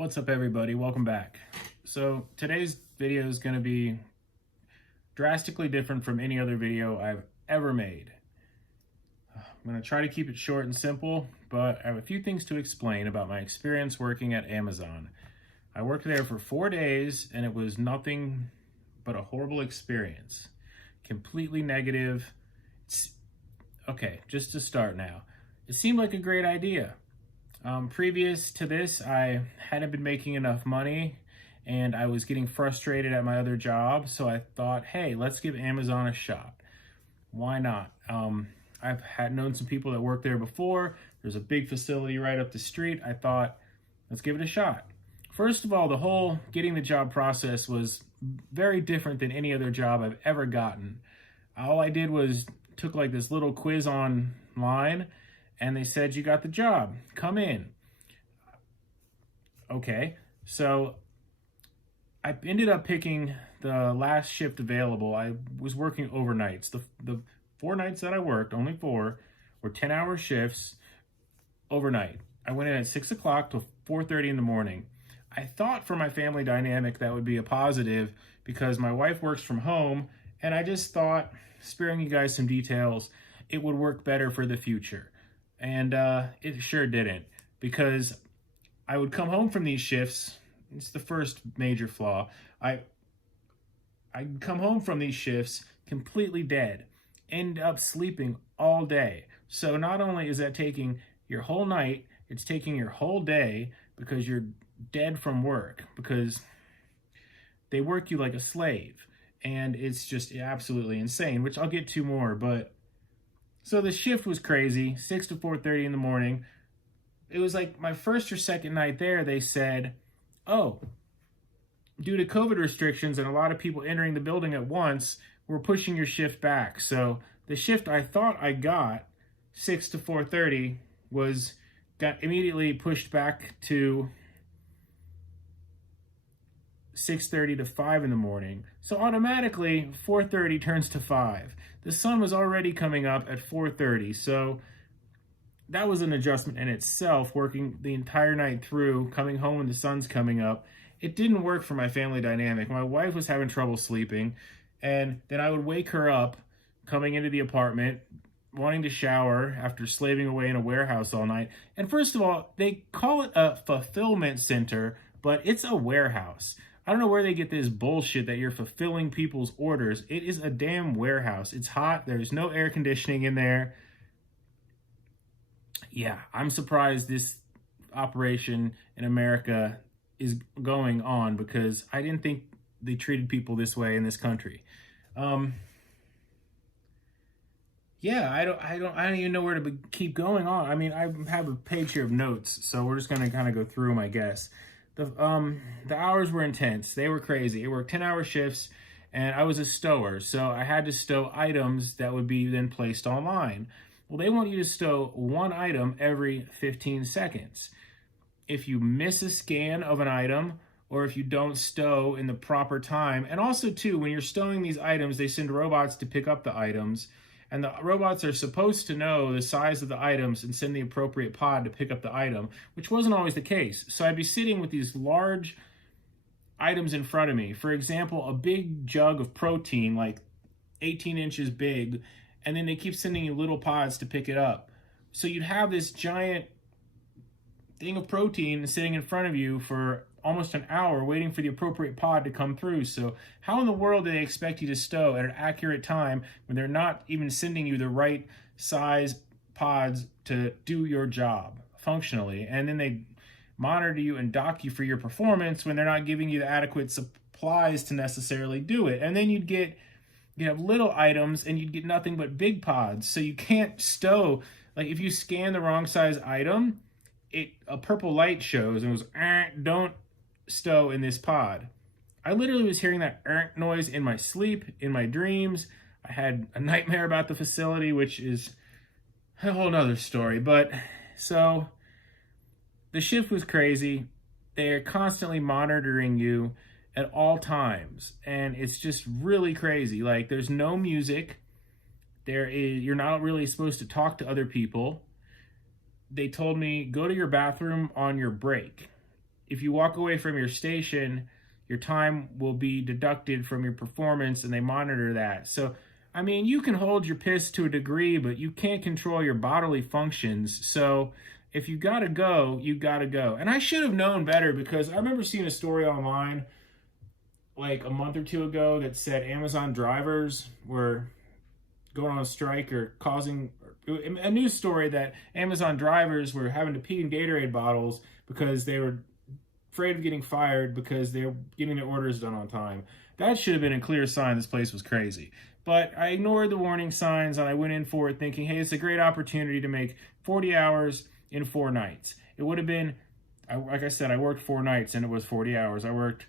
What's up, everybody? Welcome back. So today's video is going to be drastically different from any other video I've ever made. I'm going to try to keep it short and simple, but I have a few things to explain about my experience working at Amazon. I worked there for 4 days and it was nothing but a horrible experience. Completely negative. Okay, just to start now. It seemed like a great idea. Previous to this, I hadn't been making enough money and I was getting frustrated at my other job. So I thought, hey, let's give Amazon a shot. Why not? I've had known some people that worked there before. There's a big facility right up the street. I thought, let's give it a shot. First of all, the whole getting the job process was very different than any other job I've ever gotten. All I did was took like this little quiz online and they said, you got the job, come in. Okay, so I ended up picking the last shift available. I was working overnights. The 4 nights that I worked, only 4, were 10-hour shifts overnight. I went in at 6 o'clock to 4:30 in the morning. I thought for my family dynamic that would be a positive because my wife works from home, and I just thought, sparing you guys some details, it would work better for the future. And it sure didn't, because I would come home from these shifts. It's the first major flaw. I'd come home from these shifts completely dead, end up sleeping all day. So not only is that taking your whole night, it's taking your whole day because you're dead from work, because they work you like a slave. And it's just absolutely insane, which I'll get to more, but so the shift was crazy, 6 to 4:30 in the morning. It was like my first or second night there, they said, oh, due to COVID restrictions and a lot of people entering the building at once, we're pushing your shift back. So the shift I thought I got, 6 to 4:30, got immediately pushed back to 6:30 to 5 in the morning. So automatically 4:30 turns to 5. The sun was already coming up at 4:30, so that was an adjustment in itself, working the entire night through, coming home when the sun's coming up. It didn't work for my family dynamic. My wife was having trouble sleeping, and then I would wake her up coming into the apartment, wanting to shower after slaving away in a warehouse all night. And first of all, they call it a fulfillment center, but it's a warehouse. I don't know where they get this bullshit that you're fulfilling people's orders. It is a damn warehouse. It's hot. There's no air conditioning in there. Yeah, I'm surprised this operation in America is going on because I didn't think they treated people this way in this country. Yeah, I don't even know where to keep going on. I mean, I have a page here of notes, so we're just gonna kind of go through them, I guess. The hours were intense. They were crazy. I worked 10-hour shifts, and I was a stower, so I had to stow items that would be then placed online. Well, they want you to stow one item every 15 seconds. If you miss a scan of an item, or if you don't stow in the proper time, and also too, when you're stowing these items, they send robots to pick up the items, and the robots are supposed to know the size of the items and send the appropriate pod to pick up the item, which wasn't always the case. So I'd be sitting with these large items in front of me. For example, a big jug of protein, like 18 inches big, and then they keep sending you little pods to pick it up. So you'd have this giant thing of protein sitting in front of you for almost an hour waiting for the appropriate pod to come through. So how in the world do they expect you to stow at an accurate time when they're not even sending you the right size pods to do your job functionally? And then they monitor you and dock you for your performance when they're not giving you the adequate supplies to necessarily do it. And then you'd have little items and you'd get nothing but big pods. So you can't stow. Like if you scan the wrong size item, a purple light shows and goes, don't stow in this pod. I literally was hearing that noise in my sleep, in my dreams. I had a nightmare about the facility, which is a whole nother story. But so the shift was crazy. They're constantly monitoring you at all times, and it's just really crazy. Like there's no music. You're not really supposed to talk to other people. They told me, go to your bathroom on your break. if you walk away from your station, your time will be deducted from your performance, and they monitor that. So, I mean, you can hold your piss to a degree, but you can't control your bodily functions. So, if you gotta go, you gotta go. And I should have known better, because I remember seeing a story online like a month or two ago that said Amazon drivers were going on a strike or causing a news story that Amazon drivers were having to pee in Gatorade bottles because they were afraid of getting fired because they were getting their orders done on time. That should have been a clear sign this place was crazy. But I ignored the warning signs and I went in for it thinking, hey, it's a great opportunity to make 40 hours in 4 nights. It would have been, like I said, I worked 4 nights and it was 40 hours. I worked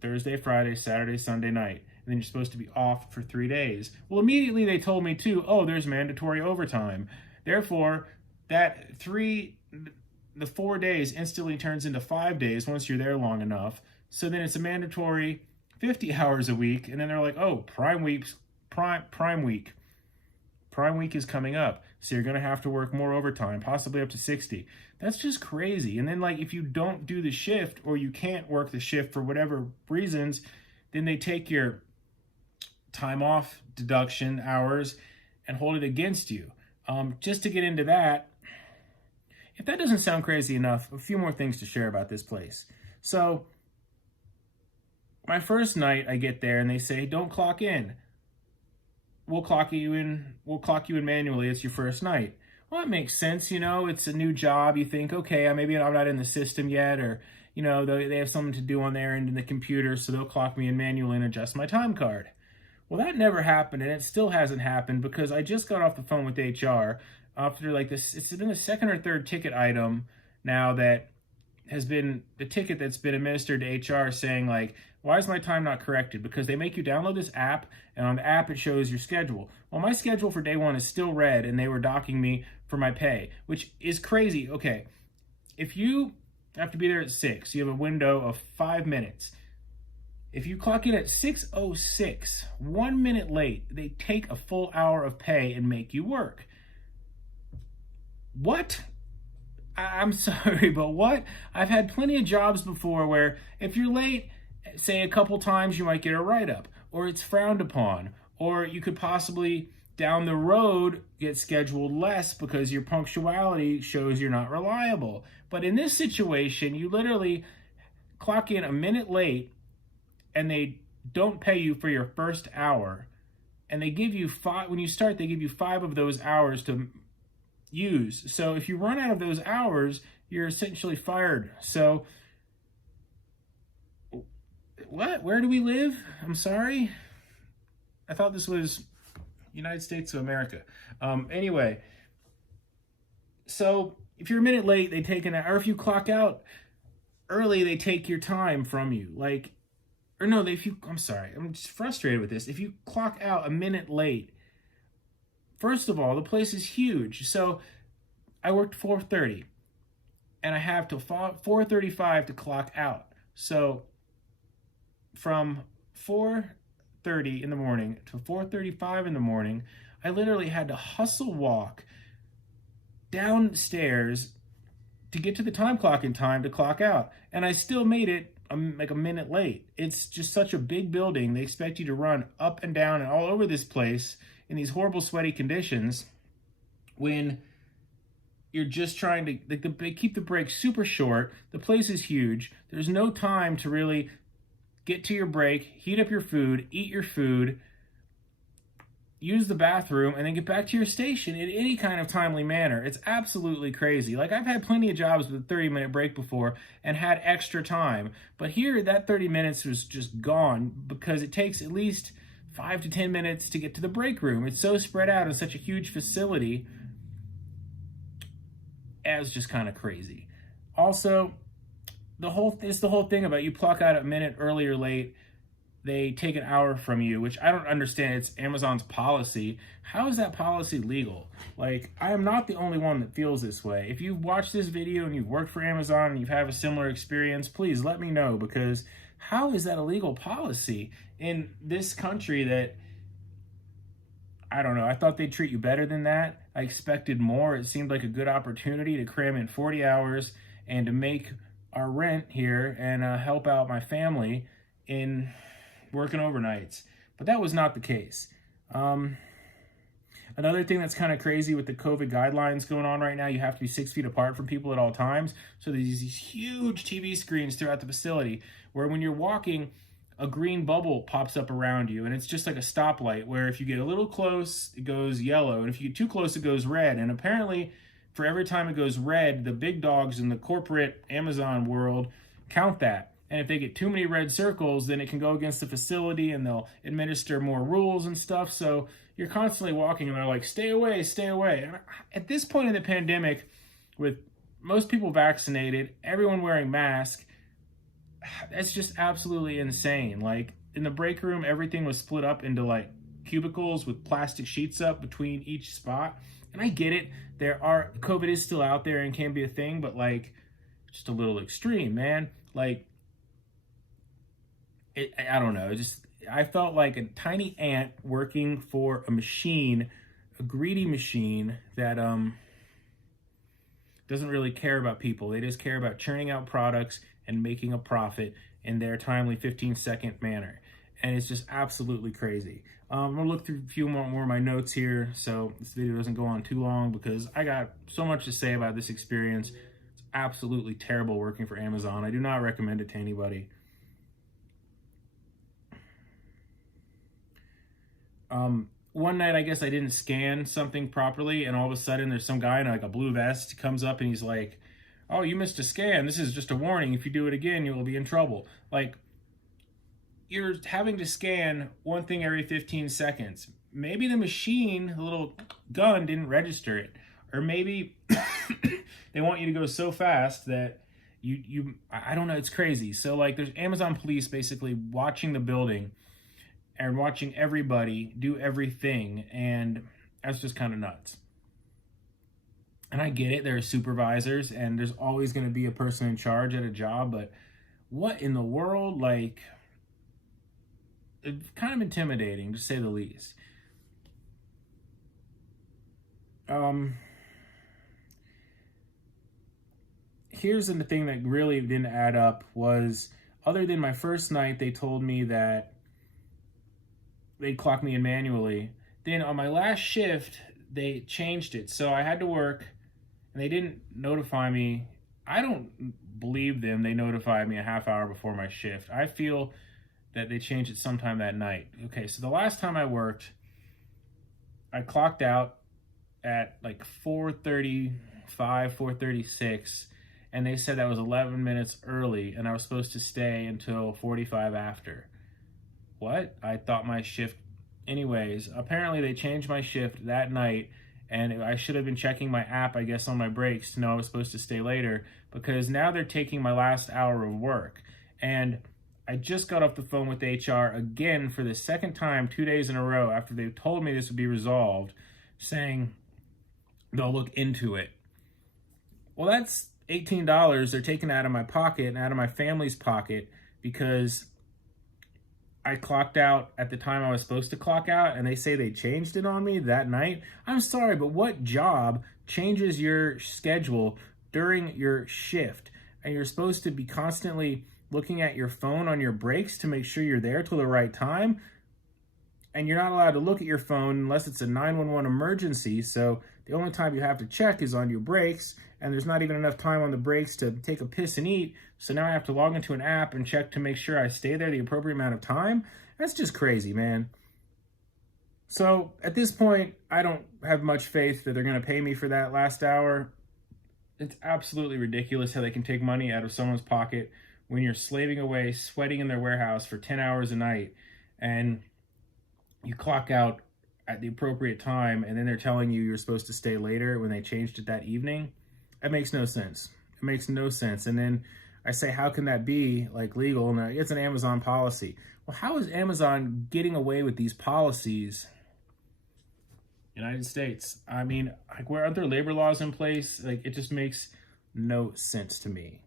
Thursday, Friday, Saturday, Sunday night. And then you're supposed to be off for 3 days. Well, immediately they told me too, oh, there's mandatory overtime. Therefore, the 4 days instantly turns into 5 days once you're there long enough. So then it's a mandatory 50 hours a week. And then they're like, oh, Prime Week is coming up. So you're going to have to work more overtime, possibly up to 60. That's just crazy. And then like if you don't do the shift or you can't work the shift for whatever reasons, then they take your time off deduction hours and hold it against you. Just to get into that, if that doesn't sound crazy enough, a few more things to share about this place. So my first night I get there and they say, don't clock in. We'll clock you in manually. It's your first night. Well, that makes sense. You know, it's a new job. You think, okay, maybe I'm not in the system yet, or, you know, they have something to do on their end in the computer, so they'll clock me in manually and adjust my time card. Well, that never happened, and it still hasn't happened because I just got off the phone with HR after like this. It's been the second or third ticket item now that has been the ticket that's been administered to HR saying like, why is my time not corrected? Because they make you download this app, and on the app it shows your schedule. Well, my schedule for day 1 is still red, and they were docking me for my pay, which is crazy. Okay, if you have to be there at 6, you have a window of 5 minutes. If you clock in at 6:06, 1 minute late, they take a full hour of pay and make you work. What? I'm sorry, but what? I've had plenty of jobs before where if you're late, say a couple times, you might get a write-up, or it's frowned upon, or you could possibly down the road get scheduled less because your punctuality shows you're not reliable. But in this situation, you literally clock in a minute late and they don't pay you for your first hour, and they give you 5 when you start. They give you 5 of those hours to use. So if you run out of those hours, you're essentially fired. So what? Where do we live? I'm sorry. I thought this was United States of America. Anyway, so if you're a minute late, they take an hour. Or if you clock out early, they take your time from you. Like, or no, I'm sorry. I'm just frustrated with this. If you clock out a minute late, first of all, the place is huge. So I worked 4:30, and I have till 4:35 to clock out. So from 4:30 in the morning to 4:35 in the morning, I literally had to hustle walk downstairs to get to the time clock in time to clock out. And I still made it like a minute late. It's just such a big building. They expect you to run up and down and all over this place in these horrible sweaty conditions when you're just trying to, like, they keep the break super short. The place is huge. There's no time to really get to your break, heat up your food, eat your food, use the bathroom, and then get back to your station in any kind of timely manner. It's absolutely crazy. Like, I've had plenty of jobs with a 30-minute break before and had extra time. But here, that 30 minutes was just gone because it takes at least 5 to 10 minutes to get to the break room. It's so spread out in such a huge facility. It's just kind of crazy. Also, the whole thing about you clock out a minute early or late, they take an hour from you, which I don't understand. It's Amazon's policy. How is that policy legal? Like, I am not the only one that feels this way. If you've watched this video and you've worked for Amazon and you've had a similar experience, please let me know, because how is that a legal policy in this country that, I don't know, I thought they'd treat you better than that. I expected more. It seemed like a good opportunity to cram in 40 hours and to make our rent here and help out my family in working overnights. But that was not the case. Another thing that's kind of crazy with the COVID guidelines going on right now, you have to be 6 feet apart from people at all times. So there's these huge TV screens throughout the facility where when you're walking, a green bubble pops up around you, and it's just like a stoplight where if you get a little close, it goes yellow, and if you get too close, it goes red. And apparently, for every time it goes red, the big dogs in the corporate Amazon world count that. And if they get too many red circles, then it can go against the facility and they'll administer more rules and stuff. So you're constantly walking and they're like, stay away, stay away. And at this point in the pandemic, with most people vaccinated, everyone wearing masks, that's just absolutely insane. Like in the break room, everything was split up into like cubicles with plastic sheets up between each spot. And I get it. COVID is still out there and can be a thing, but like just a little extreme, man. Like, I don't know. I felt like a tiny ant working for a machine, a greedy machine that doesn't really care about people. They just care about churning out products and making a profit in their timely 15-second manner. And it's just absolutely crazy. I'm gonna look through a few more of my notes here so this video doesn't go on too long because I got so much to say about this experience. It's absolutely terrible working for Amazon. I do not recommend it to anybody. One night, I guess I didn't scan something properly, and all of a sudden there's some guy in like a blue vest comes up and he's like, oh, you missed a scan. This is just a warning. If you do it again, you will be in trouble. Like, you're having to scan one thing every 15 seconds. Maybe the machine, the little gun, didn't register it. Or maybe they want you to go so fast that I don't know, it's crazy. So like there's Amazon police basically watching the building and watching everybody do everything, and that's just kind of nuts. And I get it, there are supervisors, and there's always going to be a person in charge at a job, but what in the world? Like, it's kind of intimidating, to say the least. Here's the thing that really didn't add up was, other than my first night, they told me that they'd clock me in manually. Then on my last shift, they changed it. So I had to work, and they didn't notify me. I don't believe them. They notified me a half hour before my shift. I feel that they changed it sometime that night. Okay, so the last time I worked, I clocked out at like 4:35, 4:36, and they said that was 11 minutes early, and I was supposed to stay until 45 after. What? I thought my shift... Anyways, apparently they changed my shift that night, and I should have been checking my app, I guess, on my breaks to know I was supposed to stay later, because now they're taking my last hour of work. And I just got off the phone with HR again for the second time 2 days in a row after they told me this would be resolved, saying they'll look into it. Well, that's $18 they're taking out of my pocket and out of my family's pocket because I clocked out at the time I was supposed to clock out, and they say they changed it on me that night. I'm sorry, but what job changes your schedule during your shift? And you're supposed to be constantly looking at your phone on your breaks to make sure you're there till the right time. And you're not allowed to look at your phone unless it's a 911 emergency. So the only time you have to check is on your breaks, and there's not even enough time on the breaks to take a piss and eat. So now I have to log into an app and check to make sure I stay there the appropriate amount of time. That's just crazy, man. So at this point, I don't have much faith that they're going to pay me for that last hour. It's absolutely ridiculous how they can take money out of someone's pocket when you're slaving away, sweating in their warehouse for 10 hours a night, and you clock out at the appropriate time, and then they're telling you you're supposed to stay later when they changed it that evening. That makes no sense. It makes no sense. And then I say, how can that be like legal? And it's an Amazon policy. Well, how is Amazon getting away with these policies? United States. I mean, like, where aren't there labor laws in place? Like, it just makes no sense to me.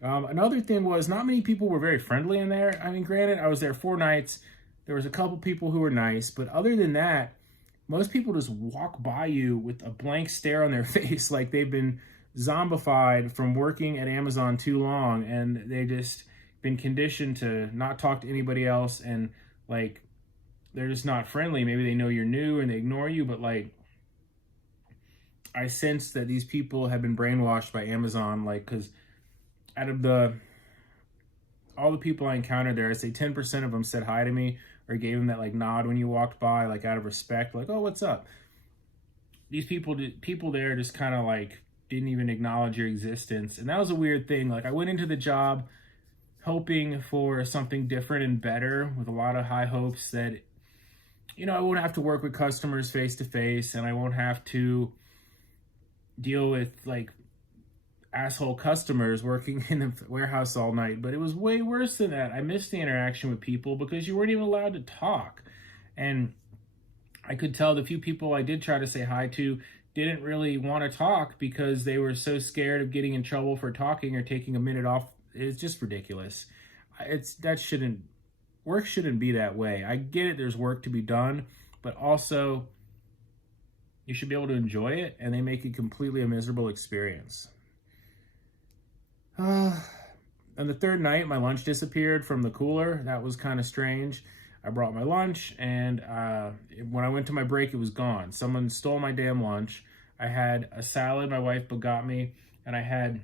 Another thing was, not many people were very friendly in there. I mean, granted, I was there 4 nights. There was a couple people who were nice, but other than that, most people just walk by you with a blank stare on their face like they've been zombified from working at Amazon too long, and they just been conditioned to not talk to anybody else, and like they're just not friendly. Maybe they know you're new and they ignore you, but like I sense that these people have been brainwashed by Amazon, like, because out of all the people I encountered there, I say 10% of them said hi to me or gave them that like nod when you walked by, like out of respect, like, oh, what's up? These people there just kind of like didn't even acknowledge your existence. And that was a weird thing. Like, I went into the job hoping for something different and better, with a lot of high hopes that, you know, I won't have to work with customers face to face, and I won't have to deal with like asshole customers working in the warehouse all night. But it was way worse than that. I missed the interaction with people because you weren't even allowed to talk. And I could tell the few people I did try to say hi to didn't really want to talk because they were so scared of getting in trouble for talking or taking a minute off. It's just ridiculous. Work shouldn't be that way. I get it, there's work to be done, but also you should be able to enjoy it, and they make it completely a miserable experience. On the third night, my lunch disappeared from the cooler. That was kind of strange. I brought my lunch, and when I went to my break, it was gone. Someone stole my damn lunch. I had a salad my wife got me, and I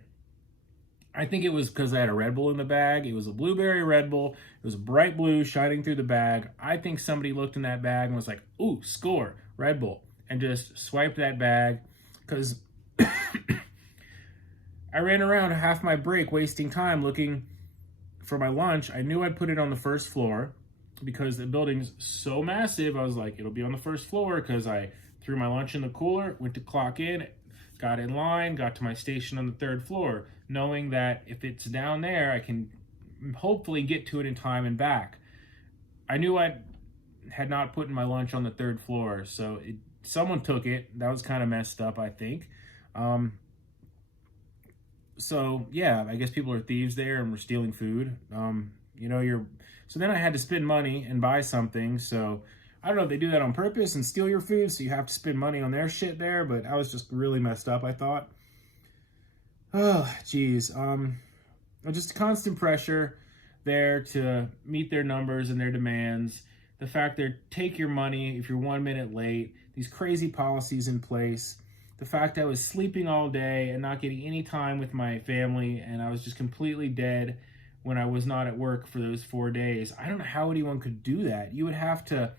think it was because I had a Red Bull in the bag. It was a blueberry Red Bull. It was bright blue shining through the bag. I think somebody looked in that bag and was like, ooh, score, Red Bull, and just swiped that bag, because I ran around half my break wasting time looking for my lunch. I knew I'd put it on the first floor because the building's so massive. I was like, it'll be on the first floor, because I threw my lunch in the cooler, went to clock in, got in line, got to my station on the third floor, knowing that if it's down there, I can hopefully get to it in time and back. I knew I had not put my lunch on the third floor, so someone took it. That was kind of messed up, I think. So yeah, I guess people are thieves there and were stealing food. So then I had to spend money and buy something. So I don't know if they do that on purpose and steal your food, so you have to spend money on their shit there, but I was just really messed up, I thought. Oh, geez. Just constant pressure there to meet their numbers and their demands. The fact they take your money if you're 1 minute late. These crazy policies in place. The fact I was sleeping all day and not getting any time with my family, and I was just completely dead when I was not at work for those 4 days. I don't know how anyone could do that. You would have to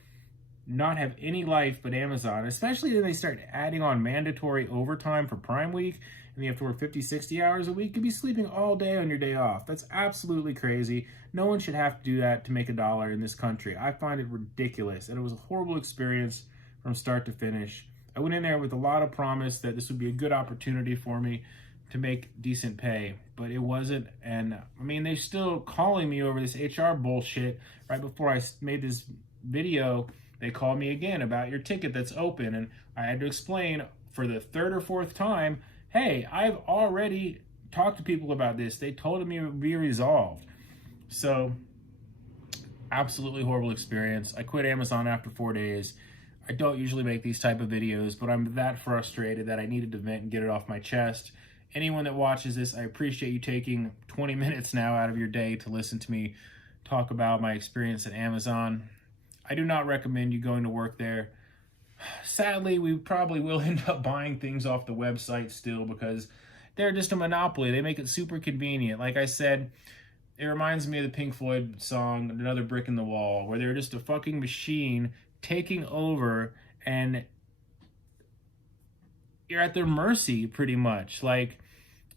not have any life but Amazon, especially when they start adding on mandatory overtime for Prime Week, and you have to work 50, 60 hours a week. You'd be sleeping all day on your day off. That's absolutely crazy. No one should have to do that to make $1 in this country. I find it ridiculous, and it was a horrible experience from start to finish. I went in there with a lot of promise that this would be a good opportunity for me to make decent pay, but it wasn't. And I mean, they're still calling me over this HR bullshit. Right before I made this video, they called me again about your ticket that's open, and I had to explain for the third or fourth time, hey, I've already talked to people about this. They told me it would be resolved. So, absolutely horrible experience. I quit Amazon after 4 days. I don't usually make these type of videos, but I'm that frustrated that I needed to vent and get it off my chest. Anyone that watches this, I appreciate you taking 20 minutes now out of your day to listen to me talk about my experience at Amazon. I do not recommend you going to work there. Sadly, we probably will end up buying things off the website still, because they're just a monopoly. They make it super convenient. Like I said, it reminds me of the Pink Floyd song, Another Brick in the Wall, where they're just a fucking machine taking over, and you're at their mercy pretty much. Like,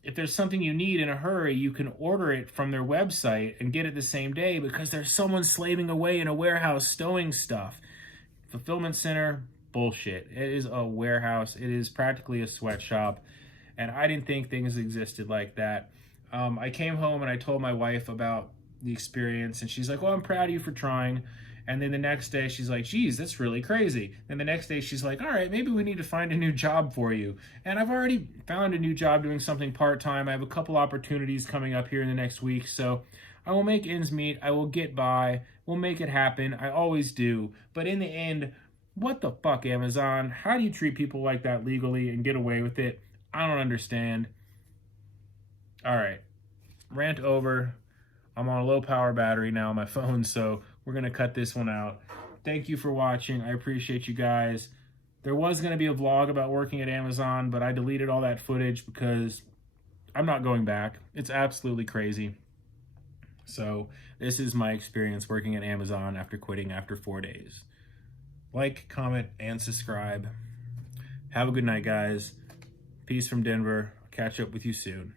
if there's something you need in a hurry, you can order it from their website and get it the same day because there's someone slaving away in a warehouse stowing stuff. Fulfillment center, bullshit. It is a warehouse. It is practically a sweatshop, and I didn't think things existed like that. I came home and I told my wife about the experience, and she's like, well, I'm proud of you for trying. And then the next day she's like, geez, that's really crazy. Then the next day she's like, all right, maybe we need to find a new job for you. And I've already found a new job doing something part-time. I have a couple opportunities coming up here in the next week. So I will make ends meet. I will get by. We'll make it happen. I always do. But in the end, what the fuck, Amazon? How do you treat people like that legally and get away with it? I don't understand. All right, rant over. I'm on a low power battery now on my phone, so we're going to cut this one out. Thank you for watching. I appreciate you guys. There was going to be a vlog about working at Amazon, but I deleted all that footage because I'm not going back. It's absolutely crazy. So this is my experience working at Amazon after quitting after 4 days. Like, comment, and subscribe. Have a good night, guys. Peace from Denver. I'll catch up with you soon.